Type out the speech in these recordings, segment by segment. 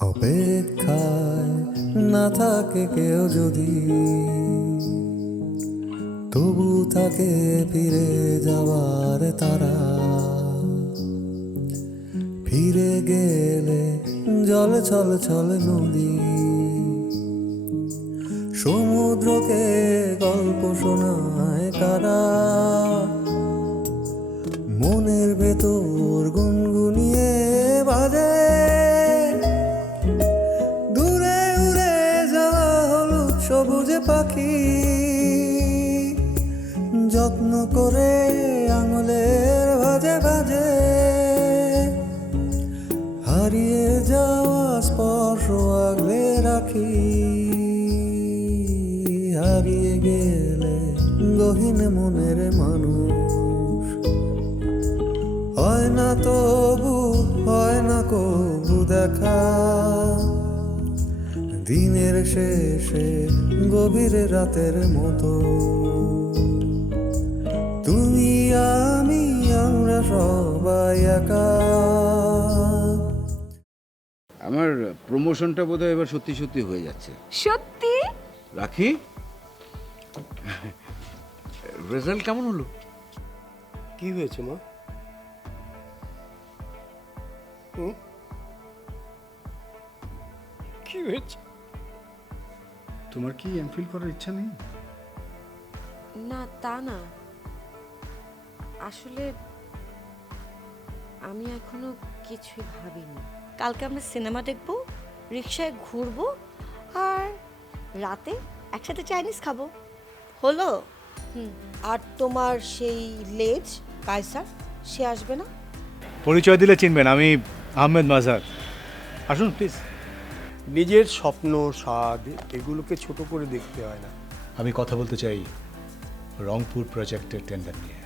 অপেক্ষায় না থাকে কেউ যদি, তবু তাকে ফিরে যাওয়ার তারা। ফিরে গেলে জল ছল ছল নদী, সমুদ্রকে গল্প শোনায় কারা। মনের ভেতর গুনগুনিয়ে বাজে, দূরে উড়ে যাওয়া হলুদ সবুজে পাখি। যত্ন করে আঙুলের ভাজে ভাজে, হারিয়ে যাওয়া স্পর্শ আগলে রাখি। হারিয়ে গেলে গহীন মনের মানুষ হয় না, তবু হয় না কবু দেখা। দিনের শেষে গভীর রাতের মতো, তুমি আমি আমরা সবাই একা। আমার প্রমোশনটা বোধহয় এবার সত্যি সত্যি হয়ে যাচ্ছে। সত্যি? রাখি, রেজাল্ট কেমন হলো? কি হয়েছে মা? কি হয়েছে? তোমার কি এমফিল করার ইচ্ছা নেই? না, তা না, আসলে আমি এখনো কিছুই ভাবিনি। কালকে আমরা সিনেমা দেখবো, রিকশায় ঘুরবো, আর রাতে একসাথে চাইনিজ খাবো। হলো? আর তোমার সেই লেজ কায়সার, সে আসবে না? পরিচয় দিলে চিনবেন, আমি আহমেদ মাজার। আসুন প্লিজ। নিজের স্বপ্ন স্বাদ এগুলোকে ছোট করে দেখতে হয় না। আমি কথা বলতে চাই রংপুর প্রজেক্টের টেন্ডার নিয়ে।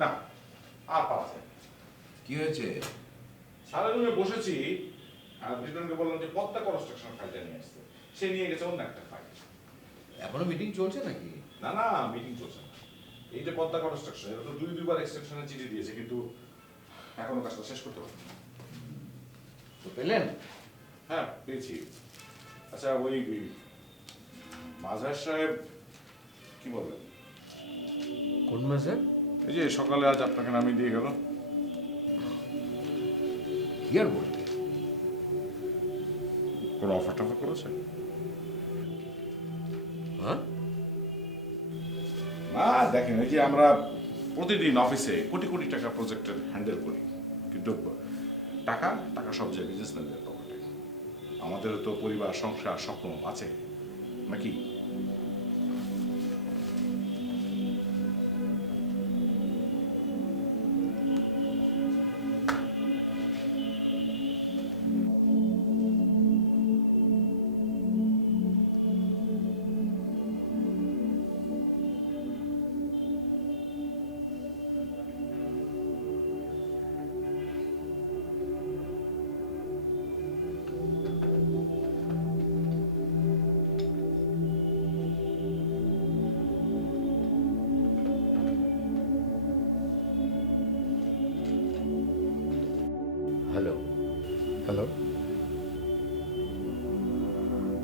না, আর পাওয়া যায় না। কি হয়েছে? সারাদিনে বসেছি আর রিটার্নকে বললাম যে পদ্মা কনস্ট্রাকশন ফাইলটা নিয়ে আসতে, সে নিয়ে গেছে অন্য একটা ফাইল। এখনো মিটিং চলছে নাকি? না না, মিটিং চলছে না। এই যে পদ্মা কনস্ট্রাকশন, এটা তো দুইবার এক্সটেনশনের চিঠি দিয়েছে, কিন্তু এখনো কাজটা শেষ করতে পারেনি। তো পেলেন? হ্যাঁ, পেয়েছি। আচ্ছা, ওই মাঝার সাহেব কি বলবেন? কোন মাসে? এই যে সকালে আজ আপনাকে নামিয়ে দিয়ে গেল। কি আর বলবে? কোনো অফার টফার করেছে? হ্যাঁ, না, দেখেন, এই যে আমরা প্রতিদিন অফিসে কোটি কোটি টাকা প্রজেক্টের হ্যান্ডেল করি, কিন্তু টাকা টাকা সব যায় বিজনেসম্যানদের পকেটে। আমাদেরও তো পরিবার, সংসার, স্বপ্ন আছে নাকি? হ্যালো, হ্যালো,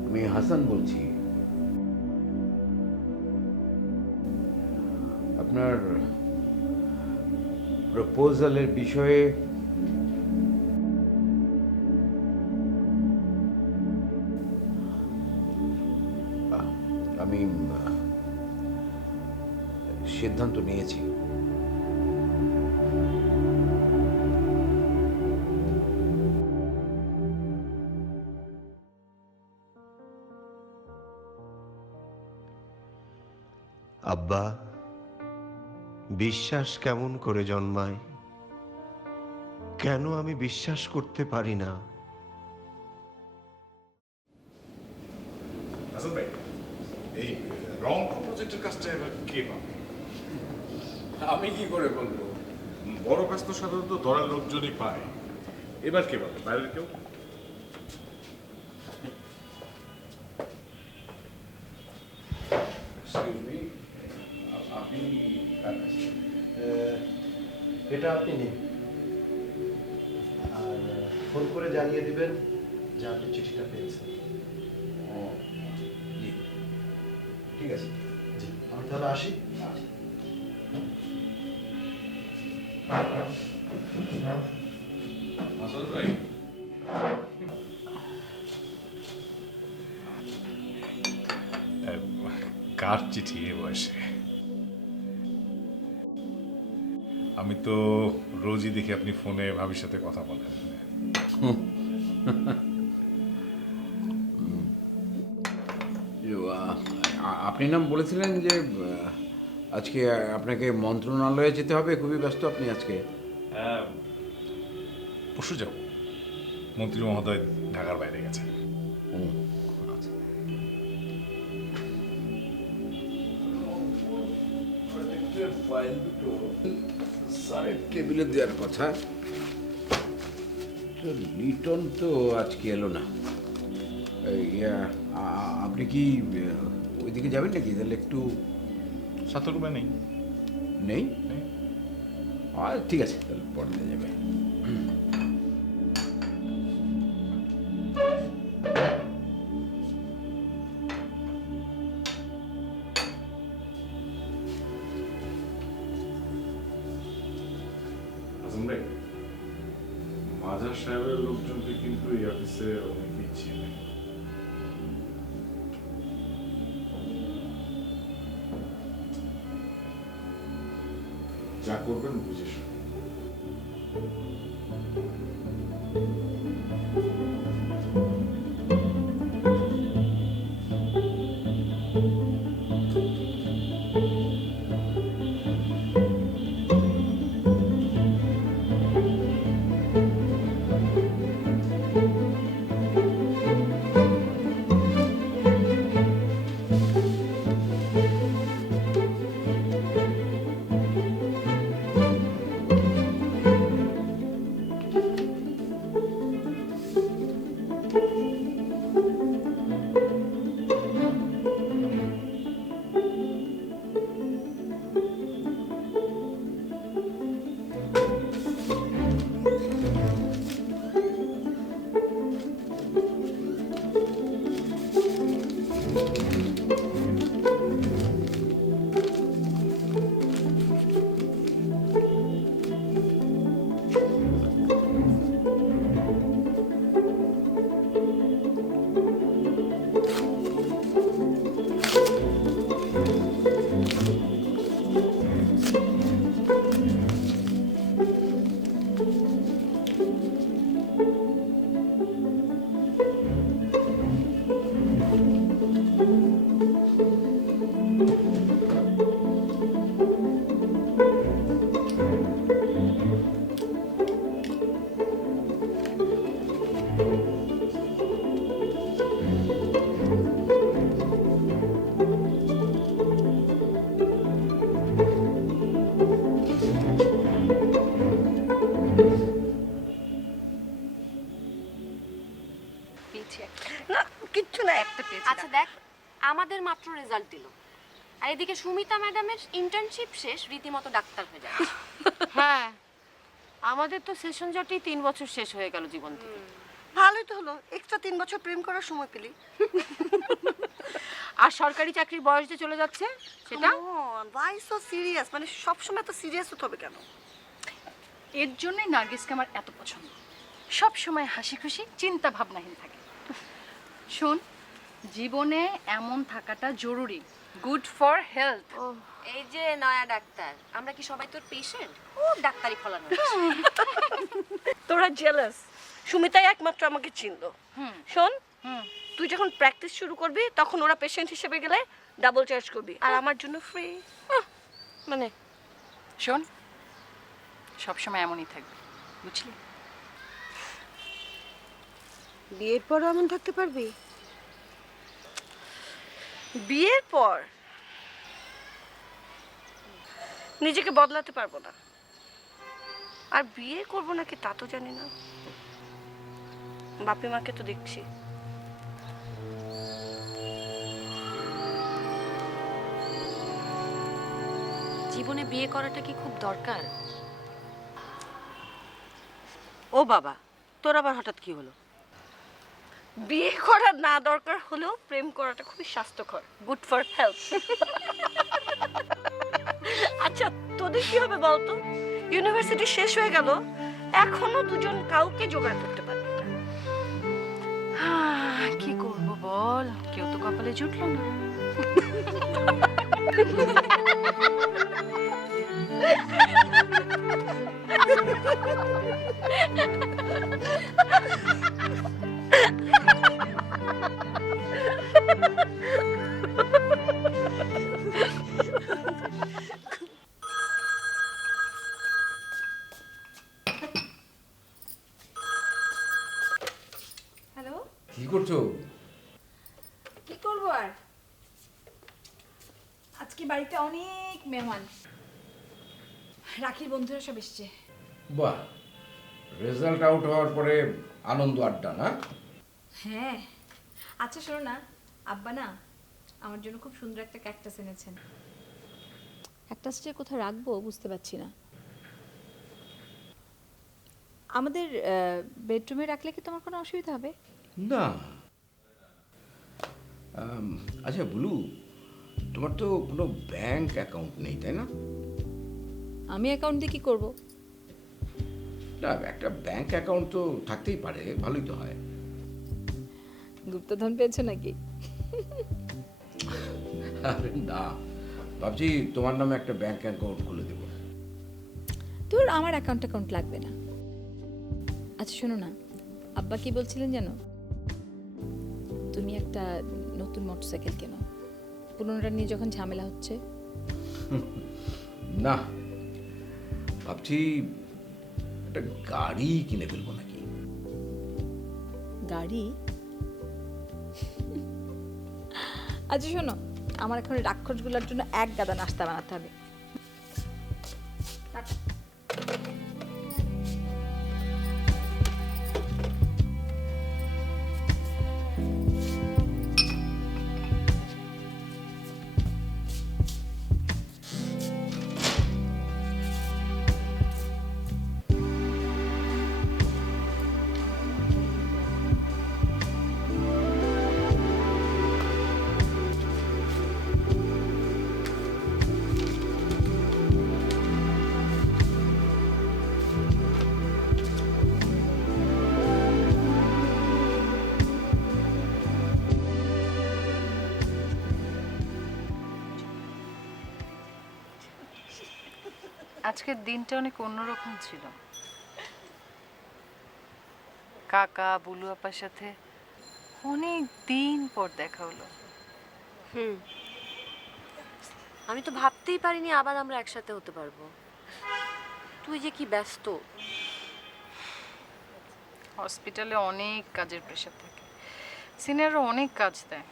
আমি হাসান বলছি। আপনার প্রপোজালের বিষয়ে আমি সিদ্ধান্ত নিয়েছি। আব্বা, বিশ্বাস কেমন করে জন্মায়? কেন আমি বিশ্বাস করতে পারি না? হাসান ভাই, এই রংপুর প্রজেক্টের কাজটা এবার কে পাবে? আমি কি করে বলবো? বড় কাজ তো সাধারণত ধরার লোকজনই পায়, এবার কে পাবে? বাইরের কেউ? এক্সকিউজ মি, আপনি কার কাছে? এটা আপনি নিন আর ফোন করে জানিয়ে দিবেন যে আপনি চিঠিটা পেয়েছেন। ও, জি, ঠিক আছে। জি, আমি তাহলে আসি। মাসুদ ভাই, কার চিঠি এ বয়সে? আমি তো রোজই দেখি আপনি ফোনে ভাবির সাথে কথা বলেন। আপনি নাম বলেছিলেন যে আজকে আপনাকে মন্ত্রণালয়ে যেতে হবে, খুবই ব্যস্ত আপনি আজকে। পরশু যাব, মন্ত্রী মহোদয় ঢাকার বাইরে গেছেন। ও আচ্ছা। ফাইল দুটো স্যারের টেবিলে দেওয়ার কথা, তো লিটন তো আজকে এলো না। আপনি কি ওইদিকে যাবেন নাকি? তাহলে একটু সাথে রুমে নেই। নেই? ঠিক আছে, তাহলে পরে দিয়ে যাবে। আজম ভাই, মাজার সাহেবের লোকজনকে কিন্তু এই অফিসে অনেকেই চিনে। যা করবেন বুঝে শুনে। না কিচ্ছু না, একটা পেয়েছি। আচ্ছা দেখ, আমাদের মাত্র রেজাল্ট দিল, আর এদিকে সুমিতা ম্যাডামের ইন্টার্নশিপ শেষ, রীতিমতো ডাক্তার হয়ে যাচ্ছে। হ্যাঁ, আমাদের তো সেশন জটেই 3 বছর শেষ হয়ে গেল জীবন থেকে। ভালোই তো হলো, এক্সট্রা 3 বছর প্রেম করার সময় পেলি। আর সরকারি চাকরির বয়স যে চলে যাচ্ছে সেটা। ভাই সো সিরিয়াস, মানে সবসময় তো সিরিয়াস হতে হবে কেন? এর জন্যই নার্গিসকে আমার এত পছন্দ, সব সময় হাসি খুশি, চিন্তা ভাবনাহীন থাকে। শোন, জীবনে এমন থাকাটা জরুরি, গুড ফর হেলথ। এই যে নয়া ডাক্তার, আমরা কি সবাই তোর পেশেন্ট? ও ডাক্তারি ফলানো। তোরা জেলাস, সুমিতাই একমাত্র আমাকে চিনলো। শোন, তুই যখন প্র্যাকটিস শুরু করবি তখন ওরা পেশেন্ট হিসেবে গেলে ডাবল চার্জ করবি, আর আমার জন্য ফ্রি। মানে শোন, সবসময় এমনই থাকবে, বুঝলি? বিয়ের পরও এমন থাকতে পারবি? বিয়ের পর নিজেকে বদলাতে পারবো না, আর বিয়ে করবো নাকি তা তো জানি না। বাপি মাকে তো দেখছি। জীবনে বিয়ে করাটা কি খুব দরকার? ও বাবা, তোর আবার হঠাৎ কি হলো? বিয়ে করা না দরকার হলেও প্রেম করাটা খুবই স্বাস্থ্যকর, গুড ফর হেলথ। আচ্ছা, তোদের কি হবে বলতো? ইউনিভার্সিটি শেষ হয়ে গেল, এখনো দুজন কাউকে জোগাড় করতে পারবি না। কি করব বল, কেউ তো কপালে জুটলো না। হ্যালো, কি করছো? কি করব আর? আজকে বাড়িতে অনেক মেহমান, রাখির বন্ধুরা সব এসছে। বাহ, রেজাল্ট আউট হওয়ার পরে আনন্দ আড্ডা না? হ্যাঁ। আচ্ছা শোনো না, আব্বা না আমার জন্য খুব সুন্দর একটা ক্যাকটাস এনেছেন। ক্যাকটাসটা কোথায় রাখবো বুঝতে পারছি না। আমাদের বেডরুমে রাখলে কি তোমার কোনো অসুবিধা হবে? না। আচ্ছা বুলু, তোমার তো কোনো ব্যাংক অ্যাকাউন্ট নেই, তাই না? আমি অ্যাকাউন্ট দিয়ে কি করব? না, একটা ব্যাংক অ্যাকাউন্ট তো থাকতেই পারে, ভালোই তো হয়। গুপ্তধন পেয়েছো নাকি? আরে না, ভাবছি তোমার নামে একটা ব্যাংক অ্যাকাউন্ট খুলে দেবো। তোর আমার অ্যাকাউন্ট লাগবে না। আচ্ছা শোনো না, আব্বা কি বলছিলেন জানো? তুমি একটা নতুন মোটরসাইকেল কেনো, পুরোনোটা নিয়ে যখন ঝামেলা হচ্ছে। না, ভাবছি একটা গাড়ি কিনে ফেলবো নাকি। গাড়ি? আচ্ছা শোনো, আমার এখন রাক্ষসগুলোর জন্য এক গাদা নাস্তা বানাতে হবে। আজকের দিনটা অনেক অন্যরকম ছিল। কাকা বুলু আপার সাথে অনেক দিন পর দেখা হলো। আমি তো ভাবতেই পারিনি আবার আমরা একসাথে হতে পারবো। তুই যে কি ব্যস্ত। হসপিটালে অনেক কাজের প্রেশার থাকে, সিনিয়ররা অনেক কাজ দেয়।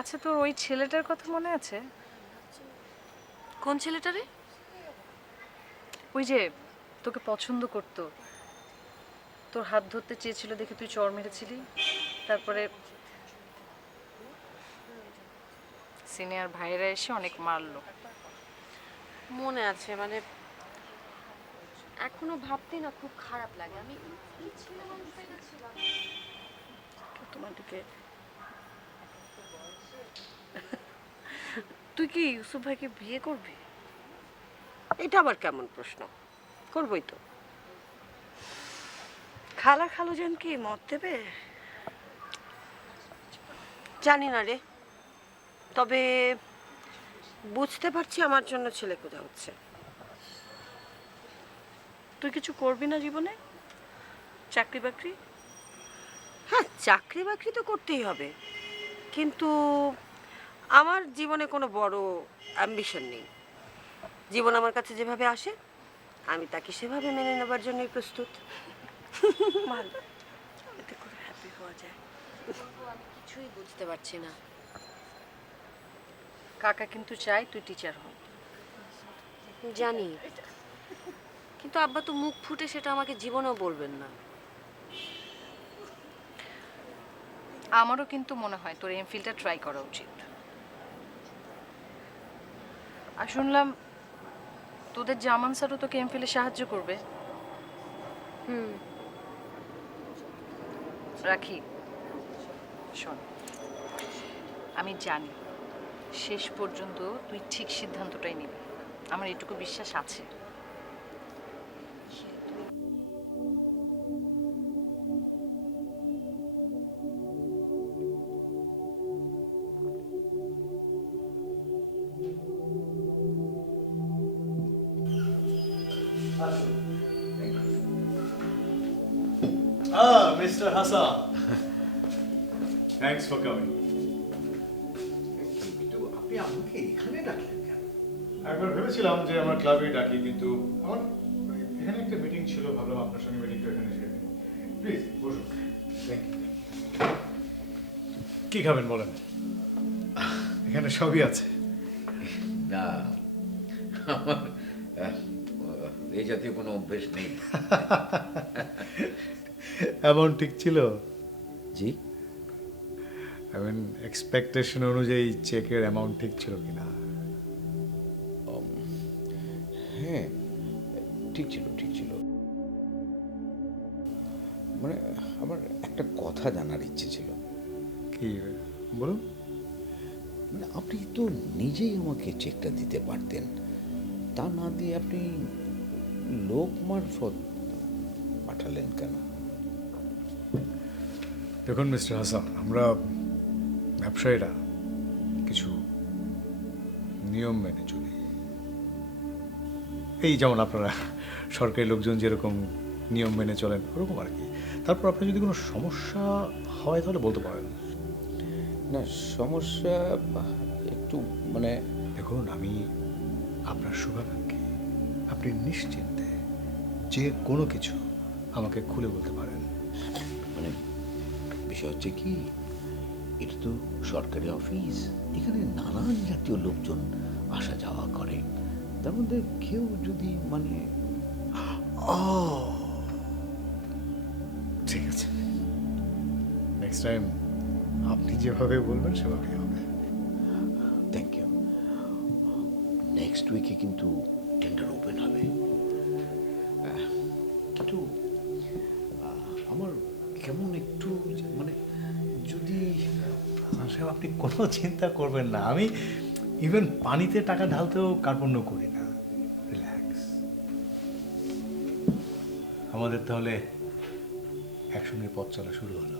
আচ্ছা, তোর ওই ছেলেটার কথা মনে আছে? কোন ছেলেটারে? ওই যে তোকে পছন্দ করতো, তোর হাত ধরতে চেয়েছিল দেখে তুই চড় মেরেছিলি, তারপরে সিনিয়র ভাইরা এসে অনেক মারলো। মনে আছে, মানে এখনো ভাবতেই না খুব খারাপ লাগে। আমি তোমার দিকে। তুই কি ইউসুফ ভাইকে বিয়ে করবি? এটা আবার কেমন প্রশ্ন? করবই তো। খালা খালুজান কি মত দেবে? জানি না রে, তবে বুঝতে পারছি আমার জন্য ছেলে খোঁজা হচ্ছে। তুই কিছু করবি না জীবনে? চাকরি বাকরি? হ্যাঁ, চাকরি বাকরি তো করতেই হবে, কিন্তু আমার জীবনে কোনো বড় অ্যাম্বিশন নেই। জীবন আমার কাছে যেভাবে আসে আমি তাকে সেভাবে মেনে নেবার জন্যই প্রস্তুত। ভালো, এতে করে হ্যাপি হওয়া যায়। আমি কিছুই বুঝতে পারছি না। কাকা কিন্তু চাই তুই টিচার হ। জানি, কিন্তু আব্বা তো মুখ ফুটে সেটা আমাকে জীবনেও বলবেন না। আমারও কিন্তু মনে হয় তোর এমফিলটা ট্রাই করা উচিত। আর শুনলাম তোদের জামান স্যারও তোকে এমফিলে সাহায্য করবে। রাখি, শোন, আমি জানি শেষ পর্যন্ত তুই ঠিক সিদ্ধান্তটাই নিবি, আমার এটুকু বিশ্বাস আছে। Mister Hasan, thanks for coming. কিন্তু আপনি আমাকে এখানে ডাকলেন কেন? একবার ভেবেছিলাম যে আমার ক্লাবে ডাকি, কিন্তু আমার এখানে একটা মিটিং ছিল, ভাবলাম আপনার সঙ্গে মিটিংটা এখানে সেরে নিই। প্লিজ বসুন। Thank you. কি খাবেন বলেন, এখানে সবই আছে। না, আমার এই জাতীয় কোনো অভ্যেস নেই। এমন ঠিক ছিল? জি, আই মিন এক্সপেকটেশন অনুযায়ী চেকের অ্যামাউন্ট ঠিক ছিল কিনা? হ্যাঁ, ঠিক ছিল, ঠিক ছিল। মানে আমার একটা কথা জানার ইচ্ছে ছিল। কি বলুন? মানে আপনি তো নিজেই আমাকে চেকটা দিতে পারতেন, তা না দিয়ে আপনি লোক মারফত পাঠালেন কেন? দেখুন মিস্টার হাসান, আমরা ব্যবসায়ীরা কিছু নিয়ম মেনে চলি। এই যেমন আপনারা সরকারি লোকজন যেরকম নিয়ম মেনে চলেন ওরকম আর কি। তারপর আপনার যদি কোনো সমস্যা হয় তাহলে বলতে পারেন। না, সমস্যা একটু মানে দেখুন, আমি আপনার শুভাকাঙ্ক্ষী। আপনি নিশ্চিন্তে যে কোনো কিছু আমাকে খুলে বলতে পারেন। মানে বিষয় হচ্ছে কি, এটা তো সরকারি অফিস, এখানে নানান জাতীয় লোকজন আসা যাওয়া করে, তার মধ্যে কেউ যদি মানে ঠিক আছে, নেক্সট টাইম আপনি যেভাবে বলবেন সেভাবেই হবে। Thank you. নেক্সট উইকে কিন্তু টেন্ডার ওপেন হবে, কিন্তু আমার কেমন একটু মানে যদি সাহেব, আপনি কোনো চিন্তা করবেন না, আমি ইভেন পানিতে টাকা ঢালতেও কার্পণ্য করি না। রিল্যাক্স। আমাদের তাহলে একসঙ্গে পথ চলা শুরু হলো।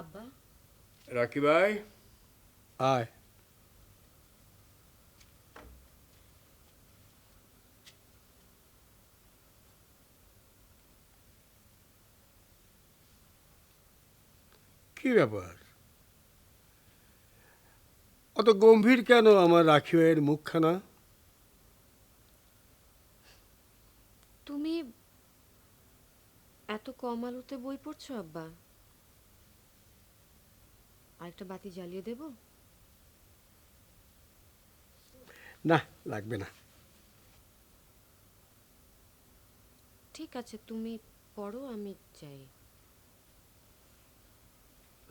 আব্বা, রাকি ভাই আয়। কি ব্যাপার, অত গম্ভীর কেন আমার রাখি ভাইয়ের মুখখানা? তুমি এত কম আলোতে বই পড়ছো আব্বা? আরেকটা বাতি জ্বালিয়ে দেব? না, লাগবে না। ঠিক আছে, তুমি পড়ো, আমি যাই।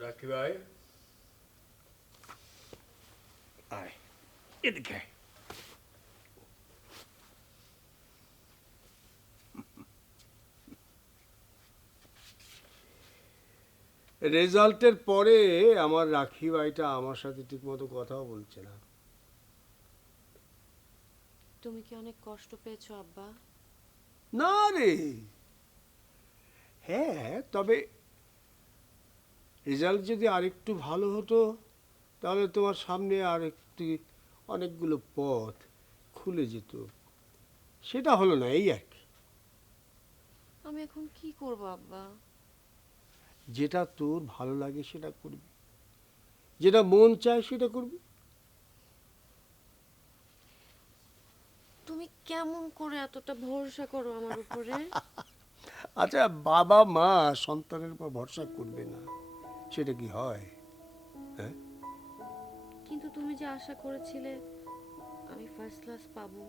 রাখি ভাই আয়, এদিকে আয়। রেজাল্টের পরে আমার রাখি ভাইটা আমার সাথে ঠিকমতো কথাও বলছে না। তুমি কি অনেক কষ্ট পেয়েছো আব্বা? না রে, হ্যাঁ, তবে রেজাল্ট যদি আরেকটু ভালো হতো তাহলে তোমার সামনে আরেকটি অনেকগুলো পথ খুলে যেত। সেটা হলো না, এই আর কি। আমি এখন কি করব আব্বা? যেটা তোর ভালো লাগে সেটা করবি, যেটা মন চায় সেটা করবি। তুমি কেমন করে এতটা ভরসা করো আমার উপরে? আচ্ছা, বাবা মা সন্তানের উপর ভরসা করবে না, সেটা কি হয়? হ্যাঁ, কিন্তু তুমি যে আশা করেছিলে আমি ফার্স্ট ক্লাস পাবো।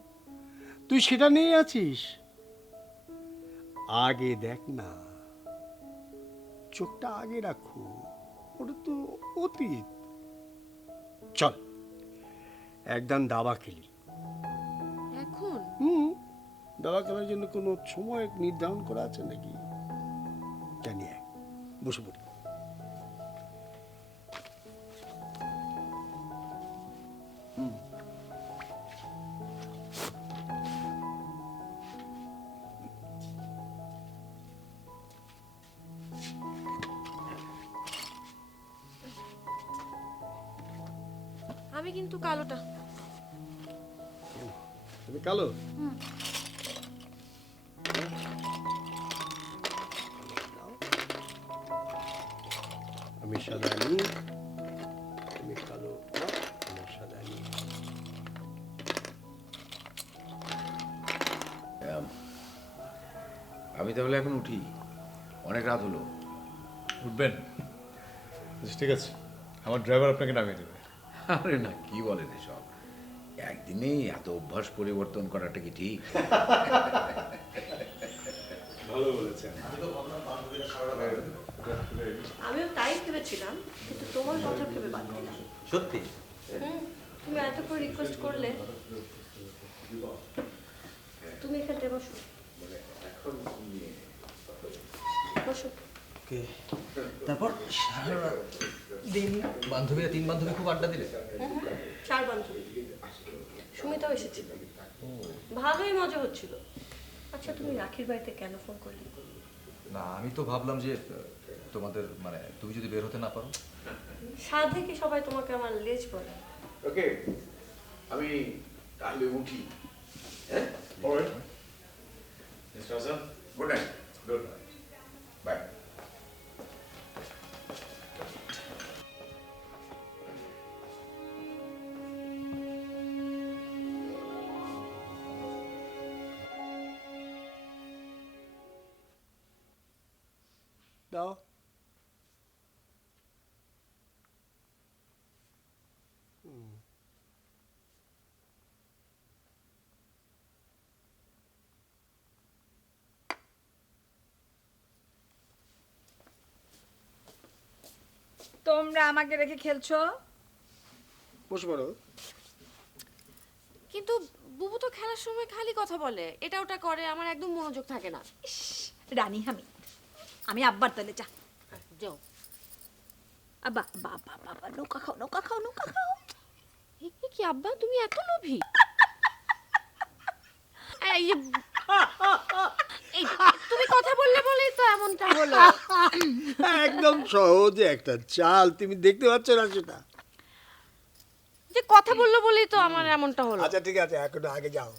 তুই সেটা নিয়ে আছিস? আগে দেখ না, চোখটা আগে রাখো, ওটা তো অতীত। চল একদম দাবা খেলি। এখন দাবা খেলার জন্য কোনো সময় নির্ধারণ করা আছে নাকি? জানি, বসে পড়ি। আমি কিন্তু কালোটা। তুমি কালো? আমি সাদা আনি, তুমি কালো, আমি সাদা আনি। আমি তাহলে এখন উঠি, অনেক রাত হলো। উঠবেন? ঠিক আছে, আমার ড্রাইভার আপনাকে নামিয়ে দেবে। আরে না, কি বলেন এসব? একদিনেই এত অভ্যাস পরিবর্তন করাটা কি ঠিক? ভালো বলেছেন। আমিও তাই ভেবেছিলাম, কিন্তু তোমার কথা ভেবে বাদ দিলাম। সত্যি? তুমি এত করে রিকোয়েস্ট করলে। তুমি এখানে বসো, বসো। তারপর দিন বান্ধবীরা, 3 বান্ধবী খুব আড্ডা দিলে? 4 বান্ধবী, সুমিতাও এসেছিল, ভালোই মজা হচ্ছিল। আচ্ছা, তুমি রাখির বাড়িতে কেন ফোন করলে? না, আমি তো ভাবলাম যে তোমাদের মানে তুমি যদি বের হতে না পারো। সাধে কি সবাই তোমাকে আমার লেজ বলে? ওকে, আমি তাহলে উঠি। হ্যাঁ, good night. Good night, bye. দাও। তোমরা আমাকে রেখে খেলছো? বসে পড়ো। কিন্তু বুবু তো খেলার সময় খালি কথা বলে, এটা ওটা করে, আমার একদম মনোযোগ থাকে না। ইস, রানী হামি, আমি আব্বার তালে যা যাও। আব্বা, বাবা বাবা, নৌকা খাও, নৌকা খাও, নৌকা খাও। এ কি আব্বা, তুমি এত লোভী? এই তুমি কথা বললে বলেই তো এমনটা হলো। একদম সহজে একটা চাল, তুমি দেখতে পাচ্ছ না সেটা? যে কথা বললো বলেই তো আমার এমনটা হলো। আচ্ছা ঠিক আছে, এখন আগে যাও।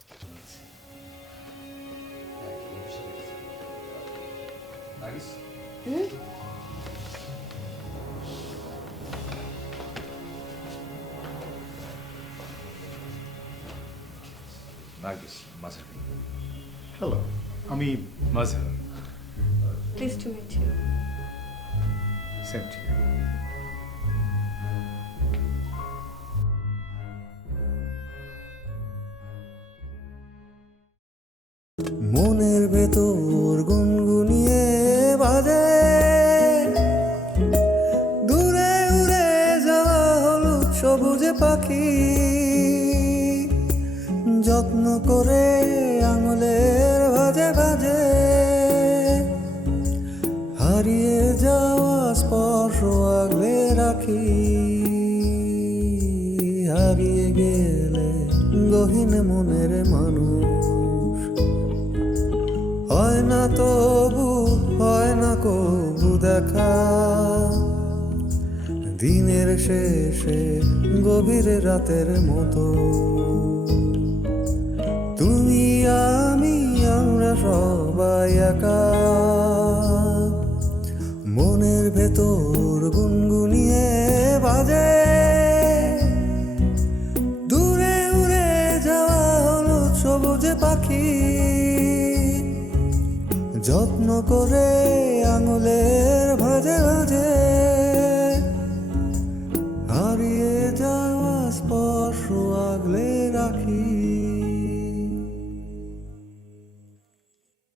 নার্গিস, মাজহার। হ্যালো, আমি Mazhar. Please to meet you. Same to you. মনের ভেতর গুনগুনিয়ে বাজে, দূরে উড়ে যাওয়া হলুদ সবুজে পাখি, যত্ন করে আঙুলের ভাজে ভাজে, হারিয়ে যাওয়া স্পর্শ আগলে রাখি, হারিয়ে গেলে গহীন মনের মানুষ, হয় না তবু হয় না কবু দেখা, দিনের শেষে গভীর রাতের মতো, তুমি আমি আমরা সবাই একা, মনের ভেতর গুনগুনিয়ে বাজে, দূরে উড়ে যাওয়া হলুদ সবুজে পাখি, যত্ন করে আঙুলের ভাজে ভাজে,